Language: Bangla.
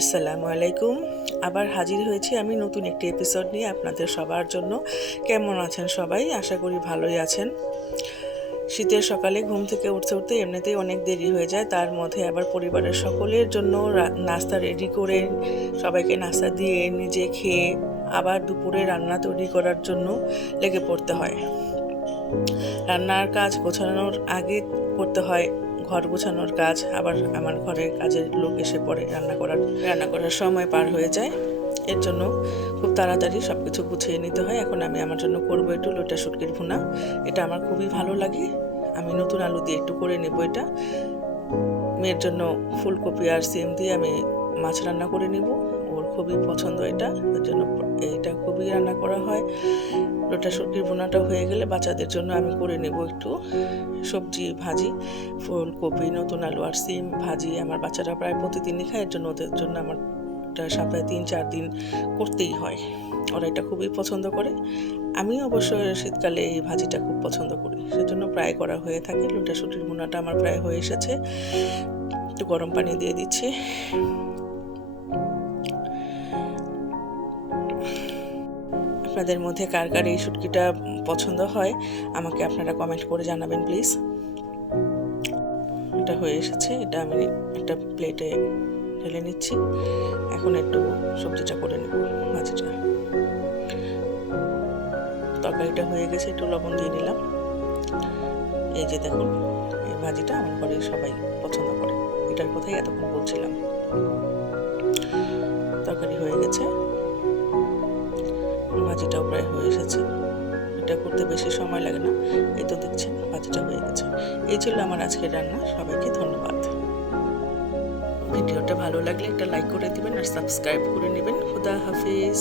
আসসালামু আলাইকুম। আবার হাজির হয়েছি আমি নতুন একটি এপিসোড নিয়ে আপনাদের সবার জন্য। কেমন আছেন সবাই? আশা করি ভালোই আছেন। শীতের সকালে ঘুম থেকে উঠতে উঠতে এমনিতেই অনেক দেরি হয়ে যায়, তার মধ্যে আবার পরিবারের সকলের জন্য নাস্তা রেডি করে সবাইকে নাস্তা দিয়ে নিজে খেয়ে আবার দুপুরে রান্না তৈরি করার জন্য লেগে পড়তে হয়। রান্নার কাজ গোছানোর আগে করতে হয় ঘর গোছানোর কাজ, আবার আমার ঘরের কাজের লোক এসে পড়ে রান্না করার সময় পার হয়ে যায়। এর জন্য খুব তাড়াতাড়ি সব কিছু গুছিয়ে নিতে হয়। এখন আমি আমার জন্য করবো একটু লোটা শুটকির ভুনা। এটা আমার খুবই ভালো লাগে। আমি নতুন আলু দিয়ে একটু করে নেব এটা। মেয়ের জন্য ফুলকপি আর সিম দিয়ে আমি মাছ রান্না করে নিব, ওর খুবই পছন্দ এটা, ওর জন্য এটা খুবই রান্না করা হয়। লোটা শুটকির ভুনাটা হয়ে গেলে বাচ্চাদের জন্য আমি করে নেব একটু সবজি ভাজি, ফুলকপি, নতুন আলু আর সিম ভাজি। আমার বাচ্চারা প্রায় প্রতিদিনই খায়, এর জন্য ওদের জন্য আমার সপ্তাহে 3-4 দিন করতেই হয়। ওরা এটা খুবই পছন্দ করে। আমি অবশ্য শীতকালে এই ভাজিটা খুব পছন্দ করি, সেজন্য প্রায় করা হয়ে থাকে। লোটা শুটকির ভুনাটা আমার প্রায় হয়ে এসেছে। একটু গরম পানি দিয়ে দিচ্ছি। আপনাদের মধ্যে কার কার এই শুটকিটা পছন্দ হয় আমাকে আপনারা কমেন্ট করে জানাবেন প্লিজ। এটা হয়ে এসেছে, এটা আমি একটা প্লেটে ঢেলে নিচ্ছি। এখন একটু সবজিটা করে নেব, ভাজিটা। তরকারিটা হয়ে গেছে, একটু লবণ দিয়ে নিলাম। এই যে দেখুন, এই ভাজিটা আমার ঘরে সবাই পছন্দ করে, এটার কথাই এতক্ষণ বলছিলাম। তরকারি হয়ে গেছে, ভাজিটাও প্রায় হয়ে এসেছে। এটা করতে বেশি সময় লাগে না। এই তো দেখছেন ভাজিটা হয়ে গেছে। এই ছিল আমার আজকের রান্না। সবাইকে ধন্যবাদ। ভিডিওটা ভালো লাগলে একটা লাইক করে দিবেন আর সাবস্ক্রাইব করে নেবেন। খুদা হাফিজ।